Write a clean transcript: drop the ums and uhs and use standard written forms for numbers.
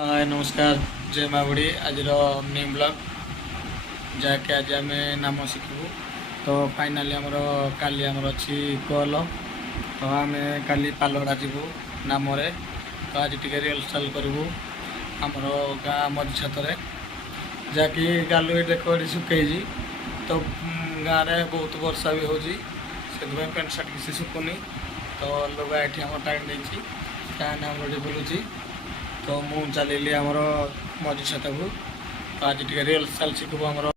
हाय नमस्कार जय मावड़ी आज न्यू ब्लॉग जहाँकि आज आम नाम शिखू तो फाइनाली आमर काली आमर अच्छी कल तो आम काली पालड़ा जीवु नाम तो आज टी रिहर्साल करूँ आमर गाँ मझी छत जहाँकि गालु देख सुखई तो गाँव में बहुत वर्षा भी होती पेंट सार्ट किसी सुखुनी तो लुगा ये आम टाइम देती फैन आम बुलूची तो मु चलिली आमर मझी छत को तो आज टी रिहर्साल शिखू आमर